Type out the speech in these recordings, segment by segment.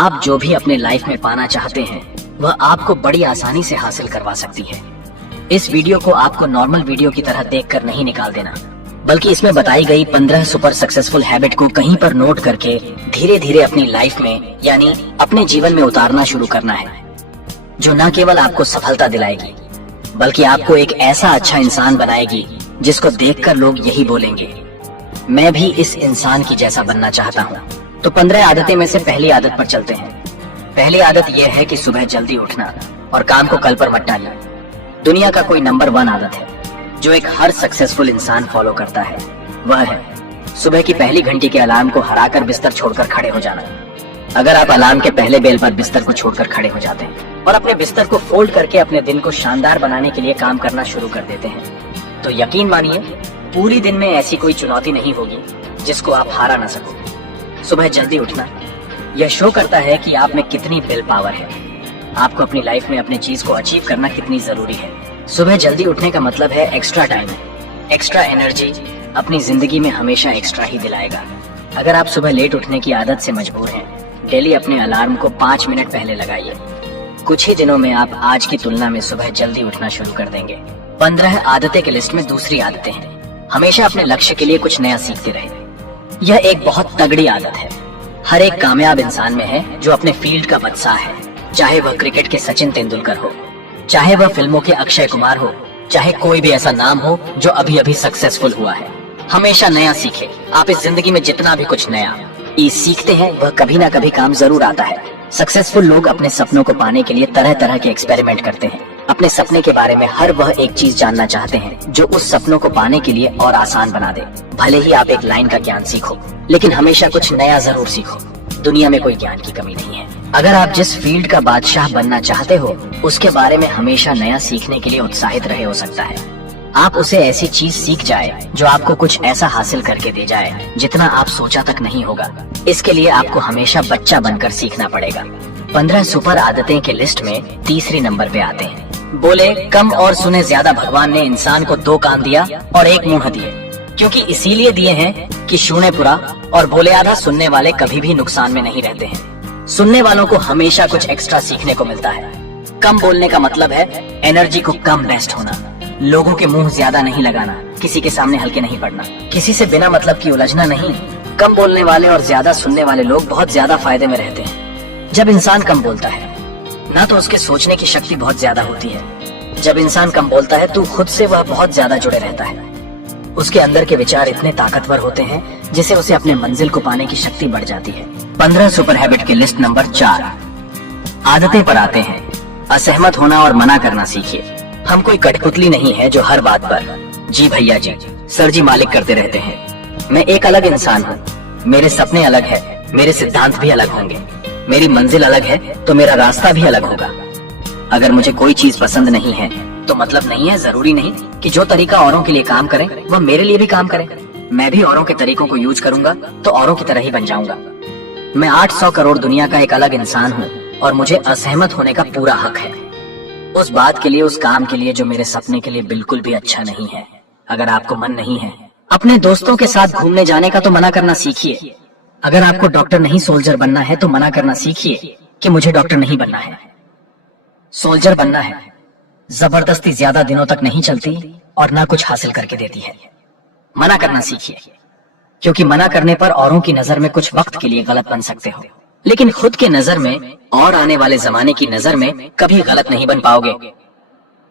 आप जो भी अपने लाइफ में पाना चाहते हैं वह आपको बड़ी आसानी से हासिल करवा सकती है। इस वीडियो को आपको नॉर्मल वीडियो की तरह देखकर नहीं निकाल देना, बल्कि इसमें बताई गई 15 सुपर सक्सेसफुल हैबिट को कहीं पर नोट करके धीरे धीरे अपनी लाइफ में यानी अपने जीवन में उतारना शुरू करना है, जो न केवल आपको सफलता दिलाएगी बल्कि आपको एक ऐसा अच्छा इंसान बनाएगी जिसको देखकर लोग यही बोलेंगे, मैं भी इस इंसान की जैसा बनना चाहता हूँ। तो 15 आदतें में से पहली आदत पर चलते हैं। पहली आदत यह है कि सुबह जल्दी उठना और काम को कल पर मत डालना। दुनिया का कोई नंबर 1 आदत है जो एक हर सक्सेसफुल इंसान फॉलो करता है, वह है सुबह की पहली घंटी के अलार्म को हराकर बिस्तर छोड़कर खड़े हो जाना। अगर आप अलार्म के पहले बेल पर बिस्तर को छोड़कर खड़े हो जाते हैं और अपने बिस्तर को फोल्ड करके अपने दिन को शानदार बनाने के लिए काम करना शुरू कर देते हैं, तो यकीन मानिए पूरी दिन में ऐसी कोई चुनौती नहीं होगी जिसको आप हारा ना सको। सुबह जल्दी उठना यह शो करता है कि आप में कितनी विल पावर है, आपको अपनी लाइफ में अपने चीज को अचीव करना कितनी जरूरी है। सुबह जल्दी उठने का मतलब है एक्स्ट्रा टाइम, एक्स्ट्रा एनर्जी अपनी जिंदगी में हमेशा एक्स्ट्रा ही दिलाएगा। अगर आप सुबह लेट उठने की आदत से मजबूर हैं, डेली अपने अलार्म को 5 मिनट पहले लगाइए। कुछ ही दिनों में आप आज की तुलना में सुबह जल्दी उठना शुरू कर देंगे। 15 आदतें की लिस्ट में दूसरी आदतें हैं हमेशा अपने लक्ष्य के लिए कुछ नया सीखते रहे। यह एक बहुत तगड़ी आदत है, हर एक कामयाब इंसान में है जो अपने फील्ड का बादशाह है। चाहे वह क्रिकेट के सचिन तेंदुलकर हो, चाहे वह फिल्मों के अक्षय कुमार हो, चाहे कोई भी ऐसा नाम हो जो अभी अभी सक्सेसफुल हुआ है, हमेशा नया सीखे। आप इस जिंदगी में जितना भी कुछ नया सीखते हैं वह कभी ना कभी काम जरूर आता है। सक्सेसफुल लोग अपने सपनों को पाने के लिए तरह तरह के एक्सपेरिमेंट करते हैं। अपने सपने के बारे में हर वह एक चीज जानना चाहते हैं जो उस सपनों को पाने के लिए और आसान बना दे। भले ही आप एक लाइन का ज्ञान सीखो, लेकिन हमेशा कुछ नया जरूर सीखो। दुनिया में कोई ज्ञान की कमी नहीं है। अगर आप जिस फील्ड का बादशाह बनना चाहते हो उसके बारे में हमेशा नया सीखने के लिए उत्साहित रहे, हो सकता है आप उसे ऐसी चीज सीख जाए जो आपको कुछ ऐसा हासिल करके दे जाए जितना आप सोचा तक नहीं होगा। इसके लिए आपको हमेशा बच्चा बनकर सीखना पड़ेगा। 15 सुपर आदतें के लिस्ट में तीसरी नंबर पे आते हैं। बोले कम और सुने ज्यादा। भगवान ने इंसान को 2 कान दिया और 1 मुंह दिए, क्योंकि इसीलिए दिए हैं कि सुने पूरा और बोले आधा। सुनने वाले कभी भी नुकसान में नहीं रहते हैं। सुनने वालों को हमेशा कुछ एक्स्ट्रा सीखने को मिलता है। कम बोलने का मतलब है एनर्जी को कम वेस्ट होना, लोगों के मुंह ज्यादा नहीं लगाना, किसी के सामने हल्के नहीं पड़ना, किसी से बिना मतलब की उलझना नहीं। कम बोलने वाले और ज्यादा सुनने वाले लोग बहुत ज्यादा फायदे में रहते हैं। जब इंसान कम बोलता है ना तो उसके सोचने की शक्ति बहुत ज्यादा होती है। जब इंसान कम बोलता है तो खुद से वह बहुत ज्यादा जुड़े रहता है। उसके अंदर के विचार इतने ताकतवर होते हैं जिससे उसे अपने मंजिल को पाने की शक्ति बढ़ जाती है। 15 सुपर हैबिट के लिस्ट नंबर 4 आदतें पर आते हैं। असहमत होना और मना करना सीखिए। हम कोई कठपुतली नहीं है जो हर बात पर जी भैया जी, सर जी, मालिक करते रहते हैं। मैं एक अलग इंसान हूँ, मेरे सपने अलग है, मेरे सिद्धांत भी अलग होंगे, मेरी मंजिल अलग है तो मेरा रास्ता भी अलग होगा। अगर मुझे कोई चीज पसंद नहीं है तो मतलब नहीं है, जरूरी नहीं कि जो तरीका औरों के लिए काम करे वह मेरे लिए भी काम करे। मैं भी औरों के तरीकों को यूज करूंगा तो औरों की तरह ही बन जाऊंगा। मैं 800 करोड़ दुनिया का एक अलग इंसान हूँ और मुझे असहमत होने का पूरा हक है, उस बात के लिए, उस काम के लिए जो मेरे सपने के लिए बिल्कुल भी अच्छा नहीं है। अगर आपको मन नहीं है अपने दोस्तों के साथ घूमने जाने का तो मना करना सीखिए। अगर आपको डॉक्टर नहीं सोल्जर बनना है तो मना करना सीखिए कि मुझे डॉक्टर नहीं बनना है, सोल्जर बनना है। जबरदस्ती ज्यादा दिनों तक नहीं चलती और ना कुछ हासिल करके देती है। मना करना सीखिए, क्योंकि मना करने पर औरों की नजर में कुछ वक्त के लिए गलत बन सकते हो, लेकिन खुद के नजर में और आने वाले जमाने की नजर में कभी गलत नहीं बन पाओगे।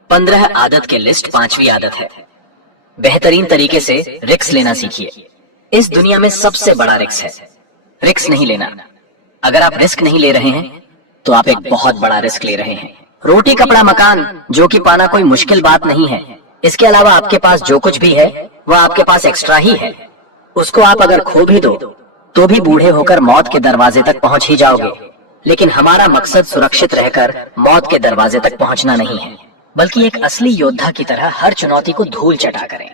15 आदत के लिस्ट 5वीं आदत है बेहतरीन तरीके से रिस्क लेना सीखिए। इस दुनिया में सबसे बड़ा रिस्क है रिस्क नहीं लेना। अगर आप रिस्क नहीं ले रहे हैं तो आप एक बहुत बड़ा रिस्क ले रहे हैं। रोटी कपड़ा मकान जो कि पाना कोई मुश्किल बात नहीं है। इसके अलावा आपके पास जो कुछ भी है वह आपके पास एक्स्ट्रा ही है। उसको आप अगर खो भी दो तो भी बूढ़े होकर मौत के दरवाजे तक पहुंच ही जाओगे। लेकिन हमारा मकसद सुरक्षित रहकर मौत के दरवाजे तक पहुंचना नहीं है, बल्कि एक असली योद्धा की तरह हर चुनौती को धूल चटा करें।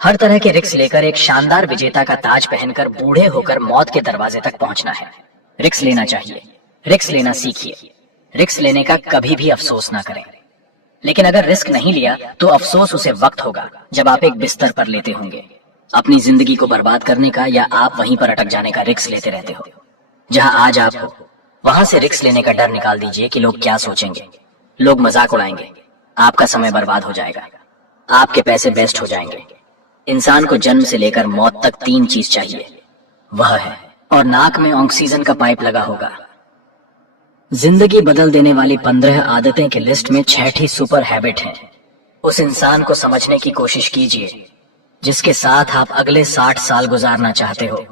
हर तरह के रिस्क लेकर एक शानदार विजेता का ताज पहनकर बूढ़े होकर मौत के दरवाजे तक पहुंचना है। रिस्क लेना चाहिए, रिस्क लेना सीखिए। रिस्क लेने का कभी भी अफसोस ना करें, लेकिन अगर रिस्क नहीं लिया तो अफसोस उसे वक्त होगा जब आप एक बिस्तर पर लेते होंगे। अपनी जिंदगी को बर्बाद करने का या आप वहीं पर अटक जाने का रिस्क लेते रहते हो। जहां आज आप हो वहां से रिस्क लेने का डर निकाल दीजिए कि लोग क्या सोचेंगे। लोग मजाक उड़ाएंगे, आपका समय बर्बाद हो जाएगा, आपके पैसे वेस्ट हो जाएंगे। इंसान को जन्म से लेकर मौत तक 3 चीज चाहिए, वह है, और नाक में ऑक्सीजन का पाइप लगा होगा। जिंदगी बदल देने वाली 15 आदतें की लिस्ट में 6 सुपर हैबिट हैं। उस इंसान को समझने की कोशिश कीजिए जिसके साथ आप अगले 60 साल गुजारना चाहते हो,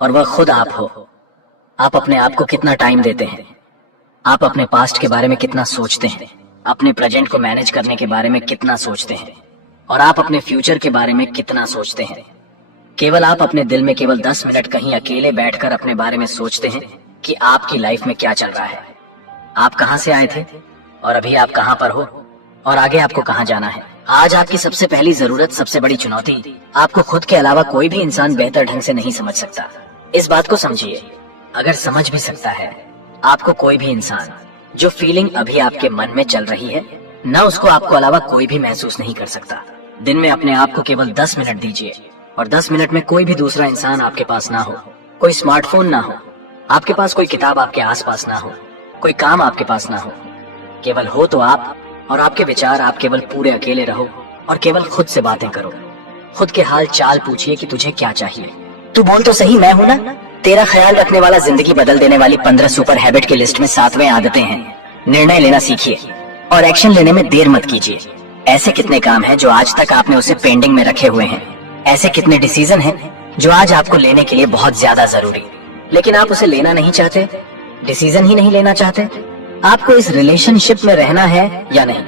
और वह खुद आप हो। आप अपने आप को कितना टाइम देते हैं, आप अपने पास्ट के बारे में कितना सोचते हैं, अपने प्रेजेंट को मैनेज करने के बारे में कितना सोचते हैं, और आप अपने फ्यूचर के बारे में कितना सोचते हैं। केवल आप अपने दिल में केवल 10 मिनट कहीं अकेले बैठकर अपने बारे में सोचते हैं कि आपकी लाइफ में क्या चल रहा है, आप कहां से आए थे और अभी आप कहां पर हो, और आगे आपको कहां जाना है। आज आपकी सबसे पहली जरूरत, सबसे बड़ी चुनौती, आपको खुद के अलावा कोई भी इंसान बेहतर ढंग से नहीं समझ सकता। इस बात को समझिए। अगर समझ भी सकता है आपको कोई भी इंसान, जो फीलिंग अभी आपके मन में चल रही है न, उसको आपको अलावा कोई भी महसूस नहीं कर सकता। दिन में अपने आप को केवल 10 मिनट दीजिए, और 10 मिनट में कोई भी दूसरा इंसान आपके पास ना हो, कोई स्मार्टफोन ना हो, आपके पास कोई किताब आपके आसपास ना हो, कोई काम आपके पास ना हो, केवल हो तो आप और आपके विचार। आप केवल पूरे अकेले रहो और केवल खुद से बातें करो। खुद के हाल चाल पूछिए कि तुझे क्या चाहिए। तू बोल तो सही, मैं हूं ना। तेरा ख्याल रखने वाला जिंदगी बदल देने वाली 15 सुपर हैबिट की लिस्ट में 7वें आदतें हैं। निर्णय लेना सीखिए और एक्शन लेने में देर मत कीजिए। ऐसे कितने काम हैं जो आज तक आपने उसे पेंडिंग में रखे हुए हैं। ऐसे कितने डिसीजन हैं जो आज आपको लेने के लिए बहुत ज्यादा जरूरी, लेकिन आप उसे लेना नहीं चाहते, डिसीजन ही नहीं लेना चाहते। आपको इस रिलेशनशिप में रहना है या नहीं,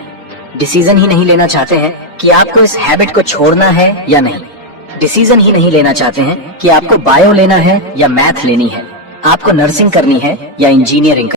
डिसीजन ही नहीं लेना चाहते हैं कि आपको इस हैबिट को छोड़ना है या नहीं, डिसीजन ही नहीं लेना चाहते हैं कि आपको बायो लेना है या मैथ लेनी है, आपको नर्सिंग करनी है या इंजीनियरिंग।